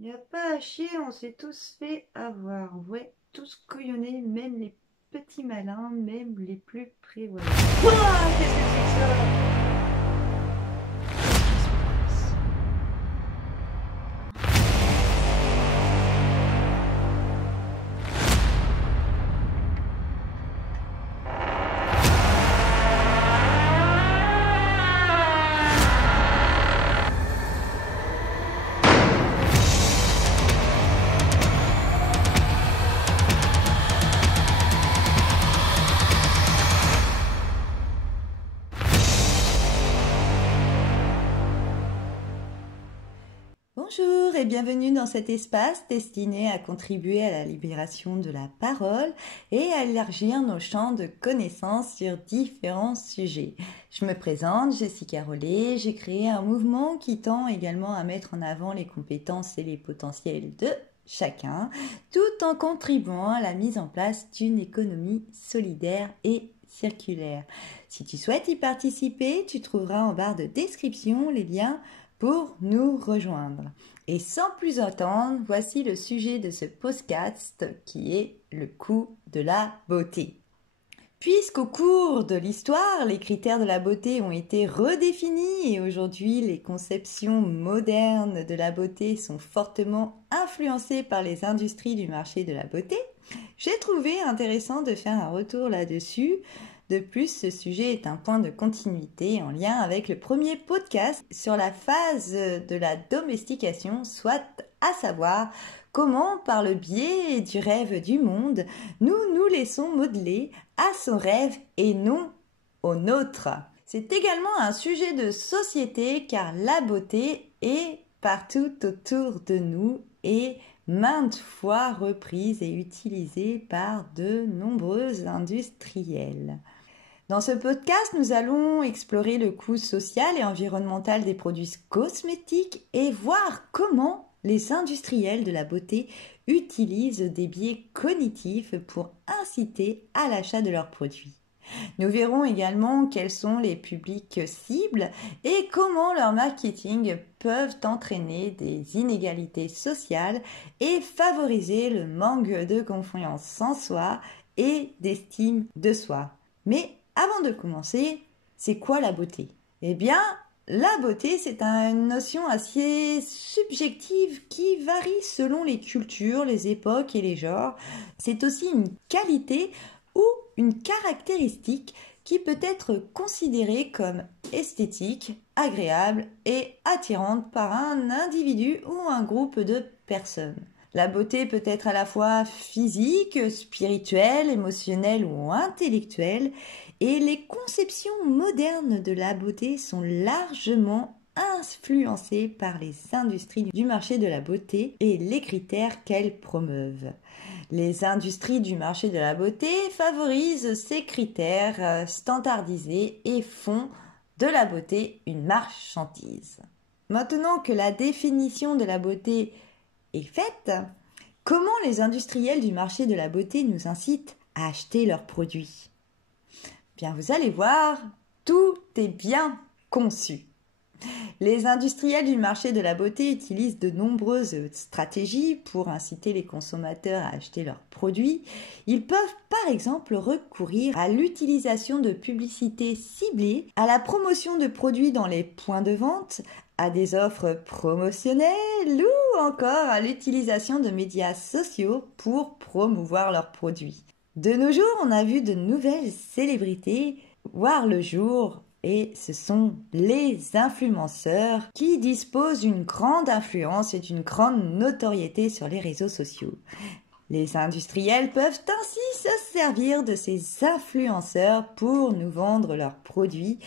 Y a pas à chier, on s'est tous fait avoir. Ouais, tous couillonnés, même les petits malins, même les plus prévoyants. Ouah, qu'est-ce que c'est que ça? Qu'est-ce qui se passe? Bonjour et bienvenue dans cet espace destiné à contribuer à la libération de la parole et à élargir nos champs de connaissances sur différents sujets. Je me présente, Jessica Rollet, j'ai créé un mouvement qui tend également à mettre en avant les compétences et les potentiels de chacun, tout en contribuant à la mise en place d'une économie solidaire et circulaire. Si tu souhaites y participer, tu trouveras en barre de description les liens pour nous rejoindre. Et sans plus attendre, voici le sujet de ce podcast qui est le coût de la beauté. Puisqu'au cours de l'histoire, les critères de la beauté ont été redéfinis et aujourd'hui les conceptions modernes de la beauté sont fortement influencées par les industries du marché de la beauté, j'ai trouvé intéressant de faire un retour là-dessus. De plus, ce sujet est un point de continuité en lien avec le premier podcast sur la phase de la domestication, soit à savoir comment, par le biais du rêve du monde, nous nous laissons modeler à son rêve et non au nôtre. C'est également un sujet de société car la beauté est partout autour de nous et maintes fois reprise et utilisée par de nombreux industriels. Dans ce podcast, nous allons explorer le coût social et environnemental des produits cosmétiques et voir comment les industriels de la beauté utilisent des biais cognitifs pour inciter à l'achat de leurs produits. Nous verrons également quels sont les publics cibles et comment leur marketing peuvent entraîner des inégalités sociales et favoriser le manque de confiance en soi et d'estime de soi. Mais avant de commencer, c'est quoi la beauté? Eh bien, la beauté, c'est une notion assez subjective qui varie selon les cultures, les époques et les genres. C'est aussi une qualité ou une caractéristique qui peut être considérée comme esthétique, agréable et attirante par un individu ou un groupe de personnes. La beauté peut être à la fois physique, spirituelle, émotionnelle ou intellectuelle, et les conceptions modernes de la beauté sont largement influencées par les industries du marché de la beauté et les critères qu'elles promeuvent. Les industries du marché de la beauté favorisent ces critères standardisés et font de la beauté une marchandise. Maintenant que la définition de la beauté est faite, comment les industriels du marché de la beauté nous incitent à acheter leurs produits? Bien, vous allez voir, tout est bien conçu. Les industriels du marché de la beauté utilisent de nombreuses stratégies pour inciter les consommateurs à acheter leurs produits. Ils peuvent par exemple recourir à l'utilisation de publicités ciblées, à la promotion de produits dans les points de vente, à des offres promotionnelles ou encore à l'utilisation de médias sociaux pour promouvoir leurs produits. De nos jours, on a vu de nouvelles célébrités voir le jour et ce sont les influenceurs qui disposent d'une grande influence et d'une grande notoriété sur les réseaux sociaux. Les industriels peuvent ainsi se servir de ces influenceurs pour nous vendre leurs produits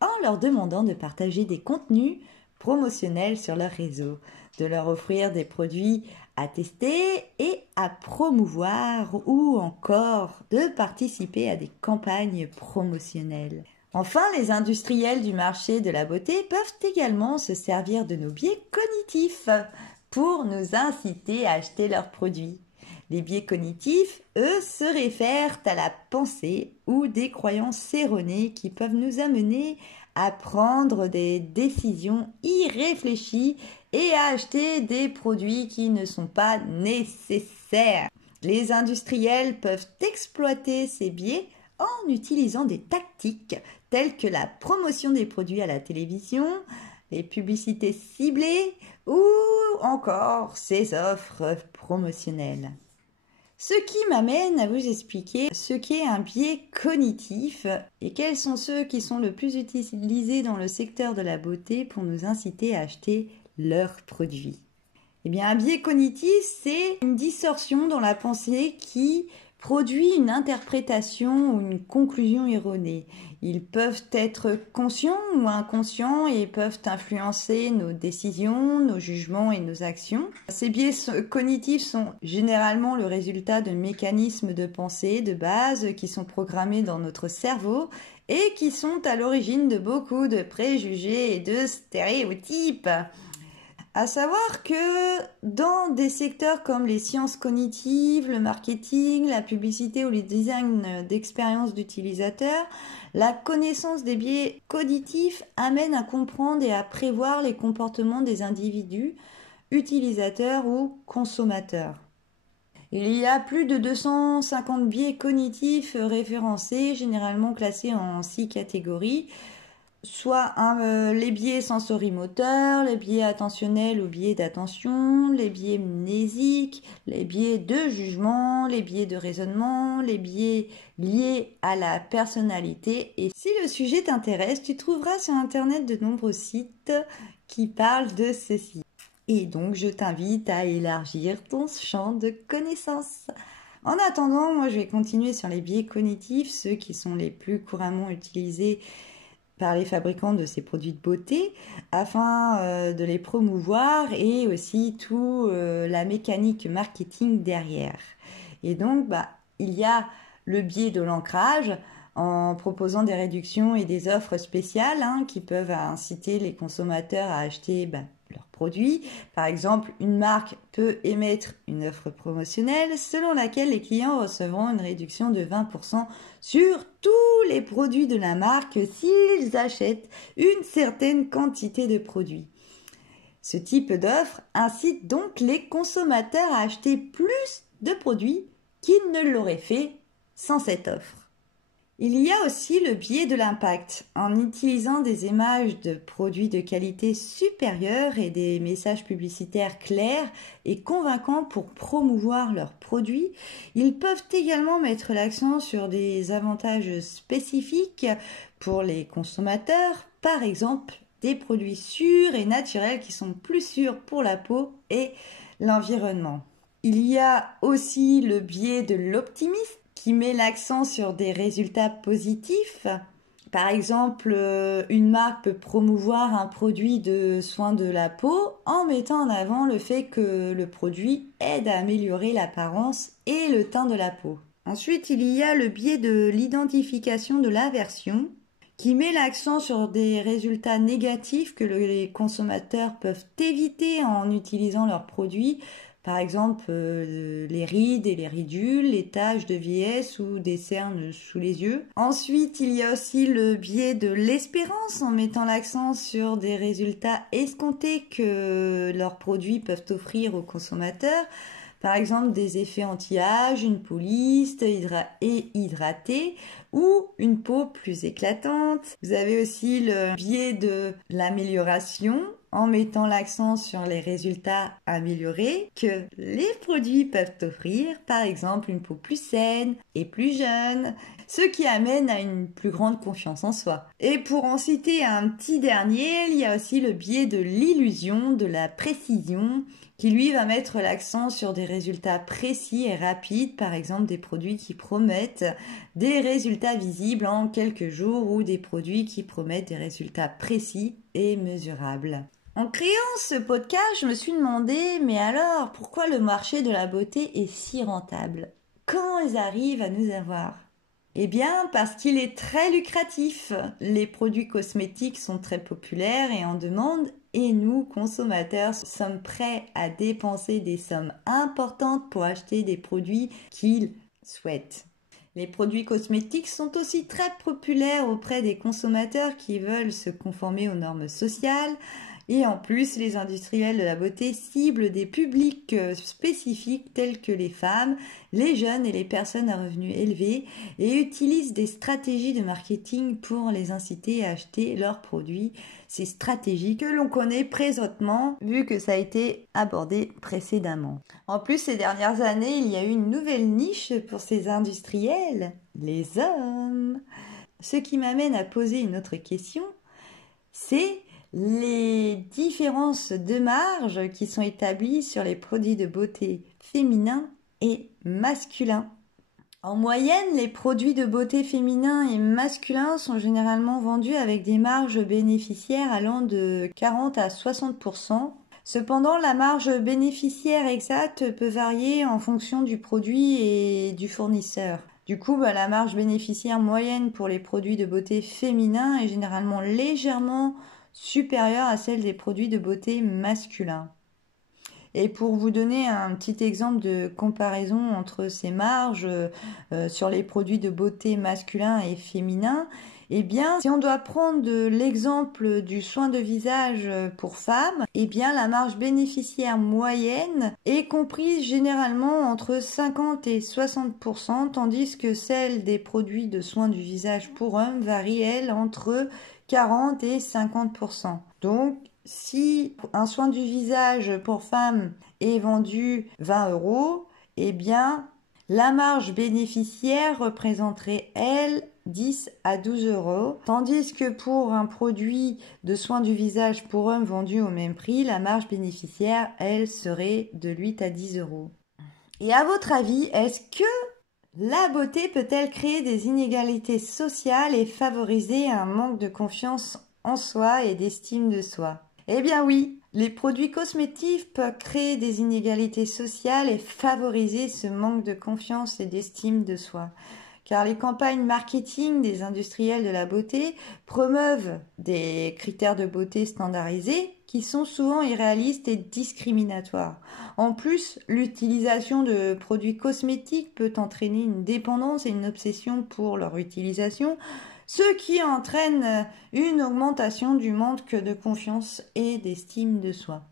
en leur demandant de partager des contenus promotionnels sur leur réseau, de leur offrir des produits à tester et à promouvoir ou encore de participer à des campagnes promotionnelles. Enfin, les industriels du marché de la beauté peuvent également se servir de nos biais cognitifs pour nous inciter à acheter leurs produits. Les biais cognitifs, eux, se réfèrent à la pensée ou des croyances erronées qui peuvent nous amener à prendre des décisions irréfléchies et à acheter des produits qui ne sont pas nécessaires. Les industriels peuvent exploiter ces biais en utilisant des tactiques telles que la promotion des produits à la télévision, les publicités ciblées ou encore ces offres promotionnelles. Ce qui m'amène à vous expliquer ce qu'est un biais cognitif et quels sont ceux qui sont le plus utilisés dans le secteur de la beauté pour nous inciter à acheter leurs produits. Eh bien, un biais cognitif, c'est une distorsion dans la pensée qui produit une interprétation ou une conclusion erronée. Ils peuvent être conscients ou inconscients et peuvent influencer nos décisions, nos jugements et nos actions. Ces biais cognitifs sont généralement le résultat de mécanismes de pensée de base qui sont programmés dans notre cerveau et qui sont à l'origine de beaucoup de préjugés et de stéréotypes. À savoir que dans des secteurs comme les sciences cognitives, le marketing, la publicité ou les designs d'expérience d'utilisateur, la connaissance des biais cognitifs amène à comprendre et à prévoir les comportements des individus, utilisateurs ou consommateurs. Il y a plus de 250 biais cognitifs référencés, généralement classés en 6 catégories. Soit les biais sensorimoteurs, les biais attentionnels ou biais d'attention, les biais mnésiques, les biais de jugement, les biais de raisonnement, les biais liés à la personnalité. Et si le sujet t'intéresse, tu trouveras sur Internet de nombreux sites qui parlent de ceci. Et donc, je t'invite à élargir ton champ de connaissances. En attendant, moi, je vais continuer sur les biais cognitifs, ceux qui sont les plus couramment utilisés par les fabricants de ces produits de beauté afin de les promouvoir et aussi tout la mécanique marketing derrière. Et donc, il y a le biais de l'ancrage en proposant des réductions et des offres spéciales qui peuvent inciter les consommateurs à acheter leurs produits. Par exemple, une marque peut émettre une offre promotionnelle selon laquelle les clients recevront une réduction de 20% sur tous les produits de la marque s'ils achètent une certaine quantité de produits. Ce type d'offre incite donc les consommateurs à acheter plus de produits qu'ils ne l'auraient fait sans cette offre. Il y a aussi le biais de l'impact. En utilisant des images de produits de qualité supérieure et des messages publicitaires clairs et convaincants pour promouvoir leurs produits, ils peuvent également mettre l'accent sur des avantages spécifiques pour les consommateurs, par exemple des produits sûrs et naturels qui sont plus sûrs pour la peau et l'environnement. Il y a aussi le biais de l'optimisme qui met l'accent sur des résultats positifs. Par exemple, une marque peut promouvoir un produit de soin de la peau en mettant en avant le fait que le produit aide à améliorer l'apparence et le teint de la peau. Ensuite, il y a le biais de l'identification de l'aversion qui met l'accent sur des résultats négatifs que les consommateurs peuvent éviter en utilisant leurs produits. Par exemple, les rides et les ridules, les taches de vieillesse ou des cernes sous les yeux. Ensuite, il y a aussi le biais de l'espérance en mettant l'accent sur des résultats escomptés que leurs produits peuvent offrir aux consommateurs. Par exemple, des effets anti-âge, une peau lisse et hydratée ou une peau plus éclatante. Vous avez aussi le biais de l'amélioration en mettant l'accent sur les résultats améliorés que les produits peuvent offrir, par exemple une peau plus saine et plus jeune, ce qui amène à une plus grande confiance en soi. Et pour en citer un petit dernier, il y a aussi le biais de l'illusion, de la précision, qui lui va mettre l'accent sur des résultats précis et rapides, par exemple des produits qui promettent des résultats visibles en quelques jours ou des produits qui promettent des résultats précis et mesurables. En créant ce podcast, je me suis demandé, mais alors, pourquoi le marché de la beauté est si rentable? Comment ils arrivent à nous avoir? Eh bien, parce qu'il est très lucratif. Les produits cosmétiques sont très populaires et en demande, et nous, consommateurs, sommes prêts à dépenser des sommes importantes pour acheter des produits qu'ils souhaitent. Les produits cosmétiques sont aussi très populaires auprès des consommateurs qui veulent se conformer aux normes sociales. Et en plus, les industriels de la beauté ciblent des publics spécifiques tels que les femmes, les jeunes et les personnes à revenus élevés et utilisent des stratégies de marketing pour les inciter à acheter leurs produits. Ces stratégies que l'on connaît présentement vu que ça a été abordé précédemment. En plus, ces dernières années, il y a eu une nouvelle niche pour ces industriels, les hommes. Ce qui m'amène à poser une autre question, c'est les différences de marge qui sont établies sur les produits de beauté féminins et masculins. En moyenne, les produits de beauté féminins et masculins sont généralement vendus avec des marges bénéficiaires allant de 40 à 60%. Cependant, la marge bénéficiaire exacte peut varier en fonction du produit et du fournisseur. Du coup, la marge bénéficiaire moyenne pour les produits de beauté féminins est généralement légèrement supérieure à celle des produits de beauté masculins. Et pour vous donner un petit exemple de comparaison entre ces marges sur les produits de beauté masculins et féminins, eh bien, si on doit prendre l'exemple du soin de visage pour femmes, eh bien, la marge bénéficiaire moyenne est comprise généralement entre 50 et 60%, tandis que celle des produits de soins du visage pour hommes varie, elle, entre 40 et 50%. Donc, si un soin du visage pour femme est vendu 20 €, eh bien, la marge bénéficiaire représenterait, elle, 10 à 12 €, tandis que pour un produit de soins du visage pour homme vendu au même prix, la marge bénéficiaire, elle, serait de 8 à 10 €. Et à votre avis, est-ce que la beauté peut-elle créer des inégalités sociales et favoriser un manque de confiance en soi et d'estime de soi? Eh bien oui, les produits cosmétiques peuvent créer des inégalités sociales et favoriser ce manque de confiance et d'estime de soi. Car les campagnes marketing des industriels de la beauté promeuvent des critères de beauté standardisés qui sont souvent irréalistes et discriminatoires. En plus, l'utilisation de produits cosmétiques peut entraîner une dépendance et une obsession pour leur utilisation, ce qui entraîne une augmentation du manque de confiance et d'estime de soi.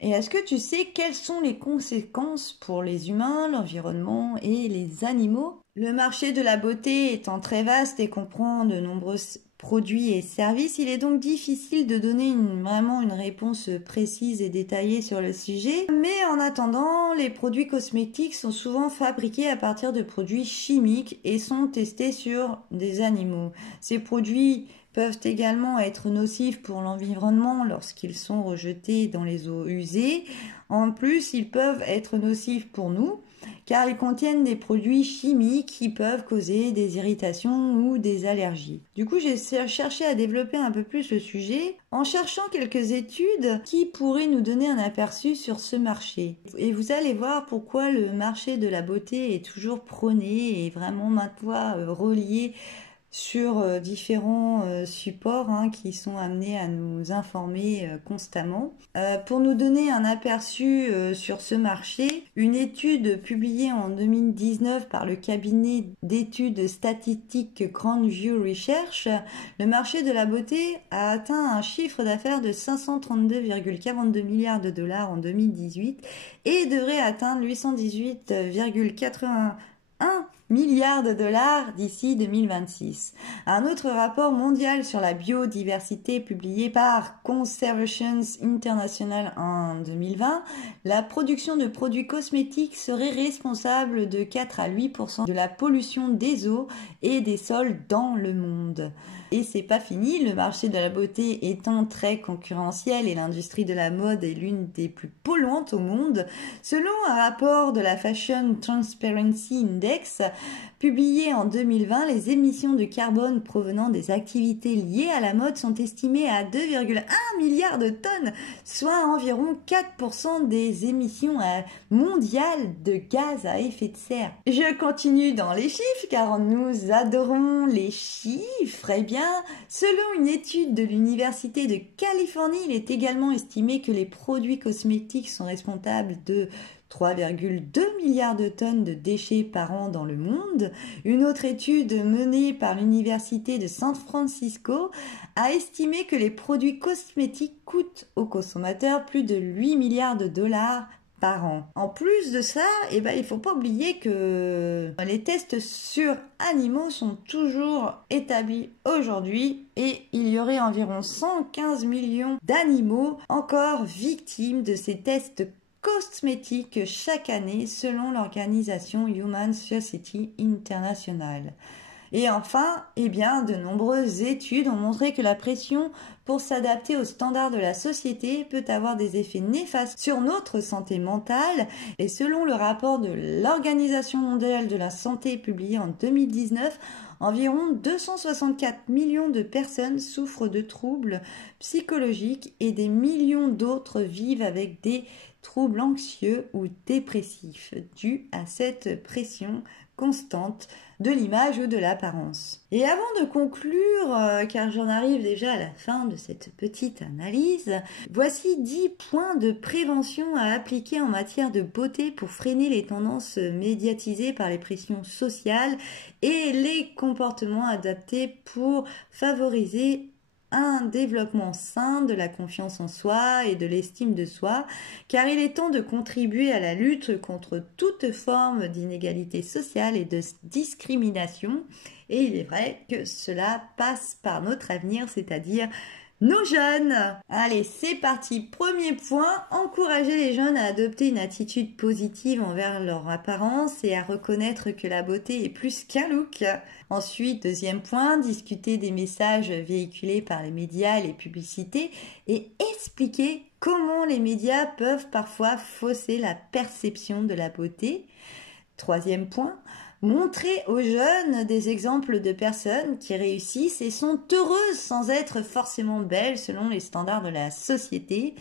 Et est-ce que tu sais quelles sont les conséquences pour les humains, l'environnement et les animaux? Le marché de la beauté étant très vaste et comprend de nombreux produits et services, il est donc difficile de donner vraiment une réponse précise et détaillée sur le sujet. Mais en attendant, les produits cosmétiques sont souvent fabriqués à partir de produits chimiques et sont testés sur des animaux. Ces produits peuvent également être nocifs pour l'environnement lorsqu'ils sont rejetés dans les eaux usées. En plus, ils peuvent être nocifs pour nous car ils contiennent des produits chimiques qui peuvent causer des irritations ou des allergies. Du coup, j'ai cherché à développer un peu plus le sujet en cherchant quelques études qui pourraient nous donner un aperçu sur ce marché. Et vous allez voir pourquoi le marché de la beauté est toujours prôné et vraiment maintenant relié sur différents supports qui sont amenés à nous informer constamment. Pour nous donner un aperçu sur ce marché, une étude publiée en 2019 par le cabinet d'études statistiques Grandview Research, le marché de la beauté a atteint un chiffre d'affaires de 532,42 milliards de dollars en 2018 et devrait atteindre 818,81 milliards de dollars d'ici 2026. Un autre rapport mondial sur la biodiversité publié par Conservation International en 2020, la production de produits cosmétiques serait responsable de 4 à 8% de la pollution des eaux et des sols dans le monde. Et c'est pas fini, le marché de la beauté étant très concurrentiel et l'industrie de la mode est l'une des plus polluantes au monde. Selon un rapport de la Fashion Transparency Index, publié en 2020, les émissions de carbone provenant des activités liées à la mode sont estimées à 2,1 milliards de tonnes, soit environ 4% des émissions mondiales de gaz à effet de serre. Je continue dans les chiffres car nous adorons les chiffres. Eh bien, selon une étude de l'Université de Californie, il est également estimé que les produits cosmétiques sont responsables de 3,2 milliards de tonnes de déchets par an dans le monde. monde. Une autre étude menée par l'Université de San Francisco a estimé que les produits cosmétiques coûtent aux consommateurs plus de 8 milliards de dollars par an. En plus de ça, il faut pas oublier que les tests sur animaux sont toujours établis aujourd'hui et il y aurait environ 115 millions d'animaux encore victimes de ces tests cosmétiques chaque année selon l'organisation Human Society International. Et enfin, de nombreuses études ont montré que la pression pour s'adapter aux standards de la société peut avoir des effets néfastes sur notre santé mentale. Et selon le rapport de l'Organisation mondiale de la santé publié en 2019, environ 264 millions de personnes souffrent de troubles psychologiques et des millions d'autres vivent avec des troubles anxieux ou dépressifs dus à cette pression constante de l'image ou de l'apparence. Et avant de conclure, car j'en arrive déjà à la fin de cette petite analyse, voici 10 points de prévention à appliquer en matière de beauté pour freiner les tendances médiatisées par les pressions sociales et les comportements adaptés pour favoriser un développement sain de la confiance en soi et de l'estime de soi, car il est temps de contribuer à la lutte contre toute forme d'inégalité sociale et de discrimination. Et il est vrai que cela passe par notre avenir, c'est-à-dire nos jeunes. Allez, c'est parti. Premier point, encourager les jeunes à adopter une attitude positive envers leur apparence et à reconnaître que la beauté est plus qu'un look. Ensuite, deuxième point, discuter des messages véhiculés par les médias et les publicités et expliquer comment les médias peuvent parfois fausser la perception de la beauté. Troisième point, montrer aux jeunes des exemples de personnes qui réussissent et sont heureuses sans être forcément belles selon les standards de la société.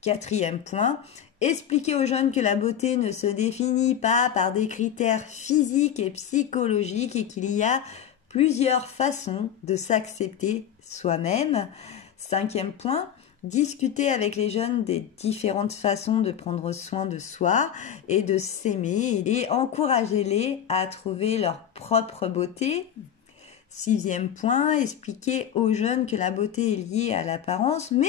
Quatrième point, expliquer aux jeunes que la beauté ne se définit pas par des critères physiques et psychologiques et qu'il y a plusieurs façons de s'accepter soi-même. Cinquième point, discuter avec les jeunes des différentes façons de prendre soin de soi et de s'aimer et encourager-les à trouver leur propre beauté. Sixième point, expliquer aux jeunes que la beauté est liée à l'apparence, mais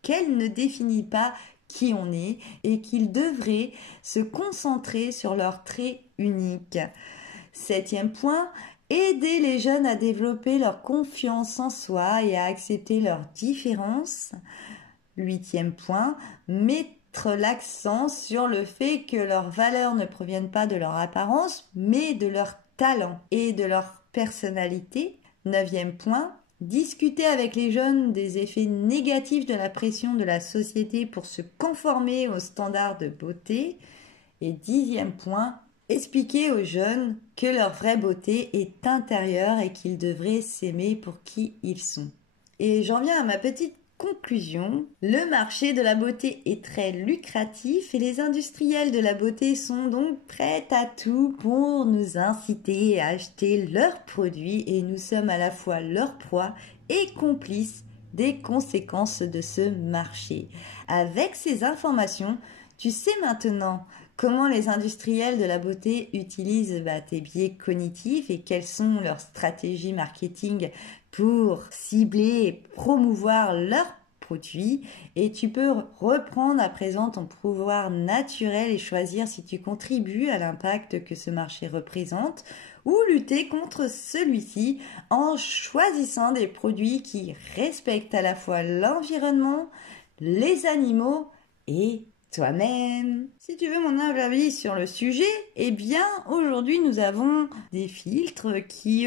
qu'elle ne définit pas qui on est et qu'ils devraient se concentrer sur leurs traits uniques. Septième point, aider les jeunes à développer leur confiance en soi et à accepter leurs différences. Huitième point, mettre l'accent sur le fait que leurs valeurs ne proviennent pas de leur apparence, mais de leur talent et de leur personnalité. Neuvième point, discuter avec les jeunes des effets négatifs de la pression de la société pour se conformer aux standards de beauté. Et dixième point, expliquer aux jeunes que leur vraie beauté est intérieure et qu'ils devraient s'aimer pour qui ils sont. Et j'en viens à ma petite conclusion. Le marché de la beauté est très lucratif et les industriels de la beauté sont donc prêts à tout pour nous inciter à acheter leurs produits et nous sommes à la fois leur proie et complices des conséquences de ce marché. Avec ces informations, tu sais maintenant comment les industriels de la beauté utilisent tes biais cognitifs et quelles sont leurs stratégies marketing pour cibler et promouvoir leurs produits. Et tu peux reprendre à présent ton pouvoir naturel et choisir si tu contribues à l'impact que ce marché représente ou lutter contre celui-ci en choisissant des produits qui respectent à la fois l'environnement, les animaux et toi-même. Si tu veux mon humble avis sur le sujet, aujourd'hui nous avons des filtres qui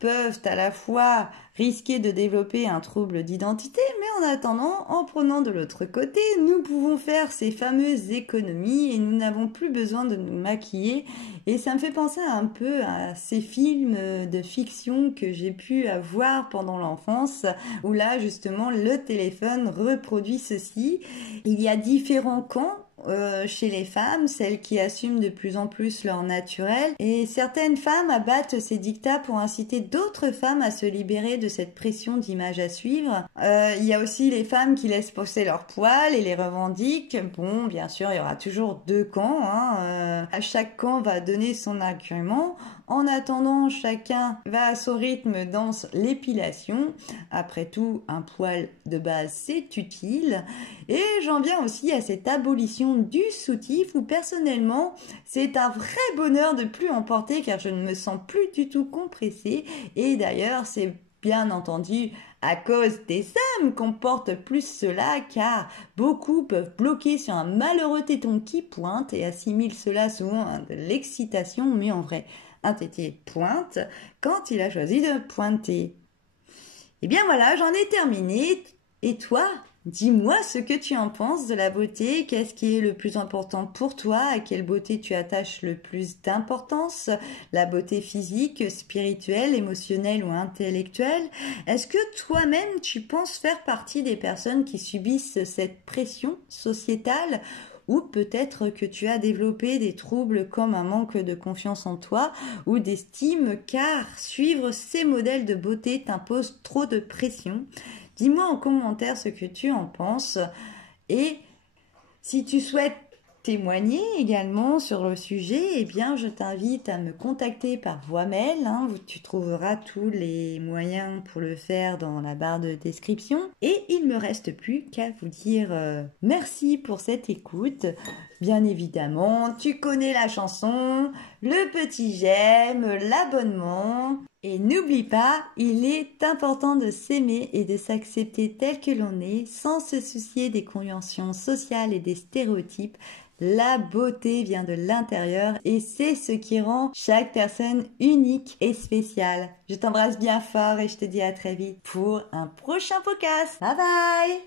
peuvent à la fois risquer de développer un trouble d'identité, mais en attendant, en prenant de l'autre côté, nous pouvons faire ces fameuses économies et nous n'avons plus besoin de nous maquiller. Et ça me fait penser un peu à ces films de fiction que j'ai pu avoir pendant l'enfance, où là justement le téléphone reproduit ceci. Il y a différents camps chez les femmes, celles qui assument de plus en plus leur naturel. Et certaines femmes abattent ces dictats pour inciter d'autres femmes à se libérer de cette pression d'image à suivre. Il y a aussi les femmes qui laissent pousser leurs poils et les revendiquent. Bon, bien sûr, il y aura toujours deux camps. À chaque camp va donner son argument. En attendant, chacun va à son rythme dans l'épilation. Après tout, un poil de base, c'est utile. Et j'en viens aussi à cette abolition du soutif où personnellement, c'est un vrai bonheur de plus en porter car je ne me sens plus du tout compressée. Et d'ailleurs, c'est bien entendu à cause des hommes qu'on porte plus cela car beaucoup peuvent bloquer sur un malheureux téton qui pointe et assimilent cela souvent à de l'excitation, mais en vrai, un tété pointe quand il a choisi de pointer. Et bien voilà, j'en ai terminé. Et toi, dis-moi ce que tu en penses de la beauté. Qu'est-ce qui est le plus important pour toi? À quelle beauté tu attaches le plus d'importance? La beauté physique, spirituelle, émotionnelle ou intellectuelle? Est-ce que toi-même tu penses faire partie des personnes qui subissent cette pression sociétale? Ou peut-être que tu as développé des troubles comme un manque de confiance en toi ou d'estime car suivre ces modèles de beauté t'impose trop de pression. Dis-moi en commentaire ce que tu en penses et si tu souhaites témoigner également sur le sujet, eh bien je t'invite à me contacter par voie mail. Tu trouveras tous les moyens pour le faire dans la barre de description. Et il me reste plus qu'à vous dire merci pour cette écoute. Bien évidemment, tu connais la chanson, le petit j'aime, l'abonnement. Et n'oublie pas, il est important de s'aimer et de s'accepter tel que l'on est sans se soucier des conventions sociales et des stéréotypes. La beauté vient de l'intérieur et c'est ce qui rend chaque personne unique et spéciale. Je t'embrasse bien fort et je te dis à très vite pour un prochain podcast. Bye bye!